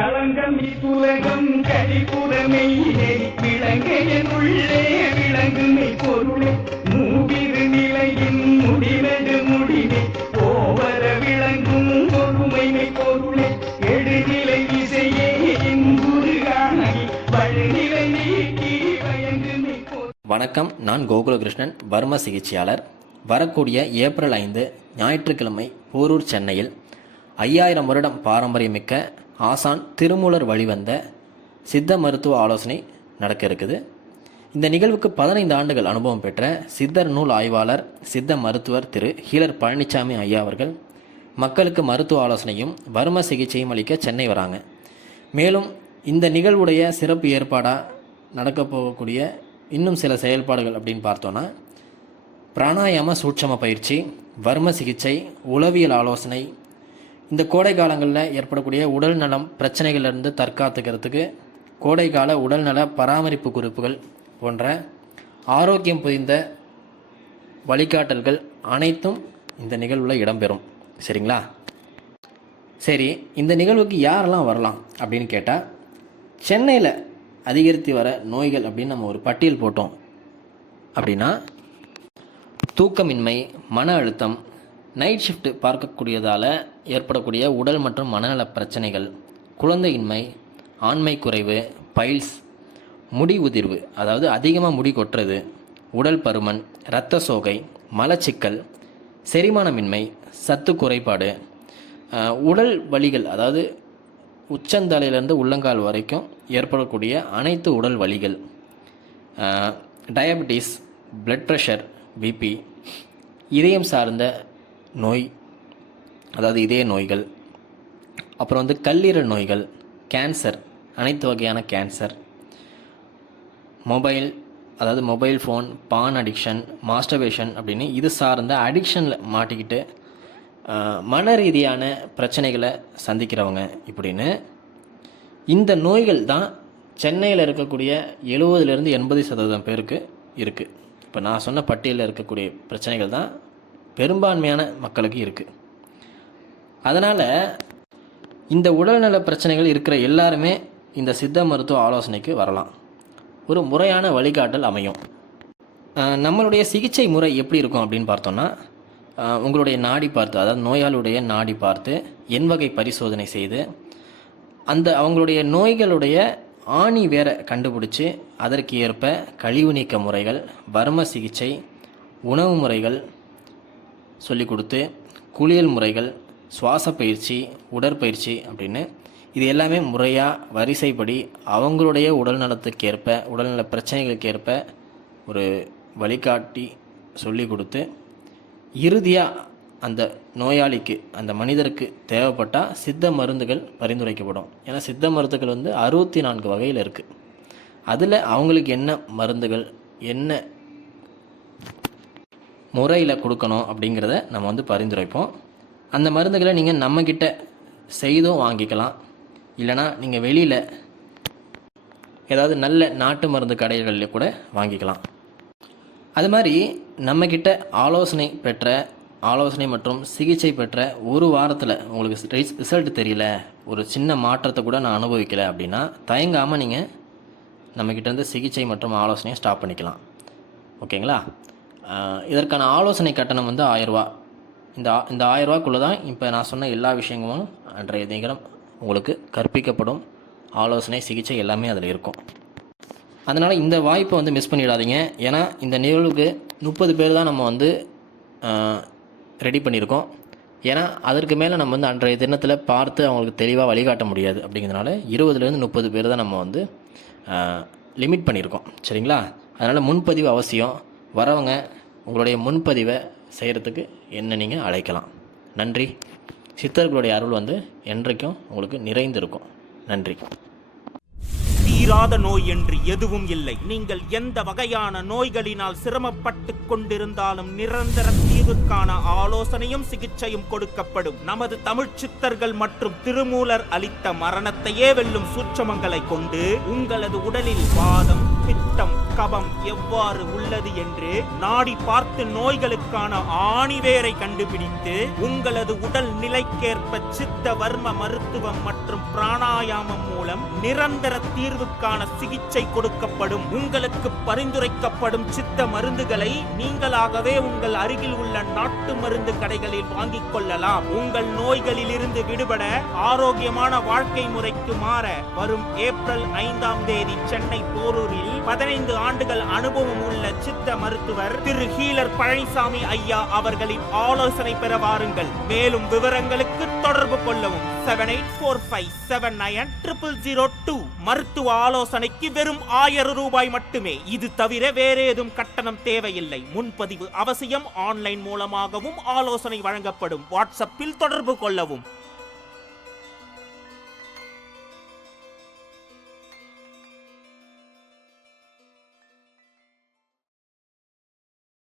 களங்கம் இப்புலகம் கழிப்புறமை விளங்கையன் உள்ளே விளங்குமை பொருளே மூவிரு நிலையின் முடிவது முடிவே ஓவர விளங்கும் பொறுமைமை பொருளே எடுநிலை இசையே இன்புருகாகி வழுநிலை நீக்கி வயங்குமை பொருள். வணக்கம், நான் கோகுலகிருஷ்ணன், வர்ம சிகிச்சையாளர். வரக்கூடிய ஏப்ரல் 5 ஞாயிற்றுக்கிழமை போரூர் சென்னையில் 5000 வருடம் பாரம்பரியமிக்க ஆசான் திருமூலர் வழிவந்த சித்த மருத்துவ ஆலோசனை நடக்க இருக்குது. இந்த நிகழ்வுக்கு 15 ஆண்டுகள் அனுபவம் பெற்ற சித்தர் நூல் ஆய்வாளர் சித்த மருத்துவர் திரு ஹீலர் பழனிசாமி ஐயா அவர்கள் மக்களுக்கு மருத்துவ ஆலோசனையும் வர்ம சிகிச்சையும் அளிக்க சென்னை வராங்க. மேலும் இந்த நிகழ்வுடைய சிறப்பு ஏற்பாடாக நடக்க போகக்கூடிய இன்னும் சில செயல்பாடுகள் அப்படின்னு பார்த்தோன்னா, பிராணாயாம சூட்சம பயிற்சி, வர்ம சிகிச்சை, உளவியல் ஆலோசனை, இந்த கோடை காலங்களில் ஏற்படக்கூடிய உடல் நலம் பிரச்சனைகளிலிருந்து தற்காத்துக்கிறதுக்கு கோடைக்கால உடல்நல பராமரிப்பு குறிப்புகள் போன்ற ஆரோக்கியம் புரிந்த வழிகாட்டல்கள் அனைத்தும் இந்த நிகழ்வில் இடம்பெறும். சரிங்களா? சரி, இந்த நிகழ்வுக்கு யாரெல்லாம் வரலாம் அப்படின்னு கேட்டால், சென்னையில் அதிகரித்து வர நோய்கள் அப்படின்னு நம்ம ஒரு பட்டியல் போட்டோம் அப்படின்னா, தூக்கமின்மை, மன அழுத்தம், நைட் ஷிஃப்ட் பார்க்கக்கூடியதால் ஏற்படக்கூடிய உடல் மற்றும் மனநல பிரச்சனைகள், குழந்தையின்மை, ஆண்மை குறைவு, பைல்ஸ், முடி உதிர்வு அதாவது அதிகமாக முடி கொட்டுறது, உடல் பருமன், இரத்த சோகை, மலச்சிக்கல், செரிமானமின்மை, சத்து குறைபாடு, உடல் வலிகள் அதாவது உச்சந்தலையிலேருந்து உள்ளங்கால் வரைக்கும் ஏற்படக்கூடிய அனைத்து உடல் வலிகள், டயபெட்டிஸ், பிளட் ப்ரெஷர், பிபி, இதயம் சார்ந்த நோய் அதாவது இதய நோய்கள், அப்புறம் கல்லீரல் நோய்கள், கேன்சர், அனைத்து வகையான கேன்சர், மொபைல் ஃபோன், பான் அடிக்ஷன், மாஸ்டர்பேஷன் அப்படின்னு இது சார்ந்த அடிக்ஷனில் மாட்டிக்கிட்டு மன ரீதியான பிரச்சனைகளை சந்திக்கிறவங்க இப்படின்னு இந்த நோய்கள் தான் சென்னையில் இருக்கக்கூடிய 70-80% பேருக்கு இருக்குது. இப்போ நான் சொன்ன பட்டியலில் இருக்கக்கூடிய பிரச்சனைகள் தான் பெரும்பான்மையான மக்களுக்கு இருக்குது. அதனால் இந்த உடல்நல பிரச்சனைகள் இருக்கிற எல்லாருமே இந்த சித்த மருத்துவ ஆலோசனைக்கு வரலாம். ஒரு முறையான வழிகாட்டல் அமையும். நம்மளுடைய சிகிச்சை முறை எப்படி இருக்கும் அப்படின்னு பார்த்தோன்னா, உங்களுடைய நாடி பார்த்து, அதாவது நோயாளியுடைய நாடி பார்த்து எண் வகை பரிசோதனை செய்து அவங்களுடைய நோய்களுடைய ஆணி வேற கண்டுபிடிச்சி அதற்கு ஏற்ப கழிவு நீக்க முறைகள், வர்ம சிகிச்சை, உணவு முறைகள் சொல்லிக் கொடுத்து, குளியல் முறைகள், சுவாச பயிற்சி, உடற்பயிற்சி அப்படின்னு இது எல்லாமே முறையாக வரிசைப்படி அவங்களுடைய உடல் நலத்துக்கேற்ப, உடல்நல பிரச்சனைகளுக்கேற்ப ஒரு வழிகாட்டி சொல்லி கொடுத்து, இறுதியாக அந்த நோயாளிக்கு, அந்த மனிதருக்கு தேவைப்பட்டால் சித்த மருந்துகள் பரிந்துரைக்கப்படும். ஏன்னா சித்த மருந்துகள் 64 வகையில் இருக்குது. அதில் அவங்களுக்கு என்ன மருந்துகள், என்ன முறையில் கொடுக்கணும் அப்படிங்கிறத நம்ம பரிந்துரைப்போம். அந்த மருந்துகளை நீங்கள் நம்மக்கிட்ட செய்தும் வாங்கிக்கலாம். இல்லைனா நீங்கள் வெளியில் ஏதாவது நல்ல நாட்டு மருந்து கடைகளில் கூட வாங்கிக்கலாம். அது மாதிரி நம்மக்கிட்ட ஆலோசனை மற்றும் சிகிச்சை பெற்ற ஒரு வாரத்தில் உங்களுக்கு ரிசல்ட் தெரியல, ஒரு சின்ன மாற்றத்தை கூட நான் அனுபவிக்கலை அப்படின்னா தயங்காமல் நீங்கள் நம்மக்கிட்டேருந்து சிகிச்சை மற்றும் ஆலோசனையை ஸ்டாப் பண்ணிக்கலாம். ஓகேங்களா? இதற்கான ஆலோசனை கட்டணம் 1000 ரூபா. இந்த 1000 ரூபாக்குள்ளே தான் இப்போ நான் சொன்ன எல்லா விஷயங்களும் அன்றைய தினம் உங்களுக்கு கற்பிக்கப்படும். ஆலோசனை, சிகிச்சை எல்லாமே அதில் இருக்கும். அதனால் இந்த வாய்ப்பை மிஸ் பண்ணிடாதீங்க. ஏன்னா இந்த நிகழ்வுக்கு 30 பேர் தான் நம்ம ரெடி பண்ணியிருக்கோம். ஏன்னா அதற்கு மேலே நம்ம அன்றைய தினத்தில் பார்த்து அவங்களுக்கு தெளிவாக வழிகாட்ட முடியாது. அப்படிங்கிறதுனால 20-30 பேர் தான் நம்ம லிமிட் பண்ணியிருக்கோம். சரிங்களா? அதனால் முன்பதிவு அவசியம். வரவங்க உங்களுடைய முன்பதிவை செய்கிறதுக்கு என்ன நீங்கள் அழைக்கலாம். நன்றி. சித்தர்களுடைய அருள் என்றைக்கும் உங்களுக்கு நிறைந்திருக்கும். நன்றி. தீராத நோய் என்று எதுவும் இல்லை. நீங்கள் எந்த வகையான நோய்களினால் சிரமப்பட்டு கொண்டிருந்தாலும் நிரந்தர தீர்வுக்கான ஆலோசனையும் சிகிச்சையும் கொடுக்கப்படும். நமது தமிழ் சித்தர்கள் மற்றும் திருமூலர் அளித்த மரணத்தையே வெல்லும் சூட்சமங்களை கொண்டு உங்களது உடலில் வாதம், பித்த, பித்தம் கபம் எவ்வாறு உள்ளது என்று நாடி பார்த்து நோய்களுக்கான ஆணிவேரை கண்டுபிடித்து உங்களது உடல் நிலைக்கேற்ப சித்த வர்ம மருத்துவம் மற்றும் பிராணாயாமம் மூலம் நிரந்தர தீர்வுக்கான சிகிச்சை கொடுக்கப்படும். உங்களுக்கு பரிந்துரைக்கப்படும் சித்த மருந்துகளை நீங்களாகவே உங்கள் அருகில் உள்ள நாட்டு மருந்து கடைகளில் வாங்கிக் கொள்ளலாம். உங்கள் நோய்களில் இருந்து விடுபட ஆரோக்கியமான வாழ்க்கை முறைக்கு மாற வரும் ஏப்ரல் 5ஆம் தேதி சென்னை போரூரில் 15 ஆண்டுகள் அனுபவம் உள்ள சித்த மருத்துவர் திரு ஹீலர் பழனிசாமி ஐயா அவர்களின் ஆலோசனை பெற வாருங்கள். மேலும் விவரங்களுக்கு தொடர்பு கொள்ளவும் 7845790002. மருத்துவ ஆலோசனைக்கு வெறும் 1000 ரூபாய் மட்டுமே. இது தவிர வேறேதும் கட்டணம் தேவையில்லை. முன்பதிவு அவசியம். ஆன்லைன் மூலமாகவும் ஆலோசனை வழங்கப்படும். வாட்ஸ்அப்பில் தொடர்பு கொள்ளவும்.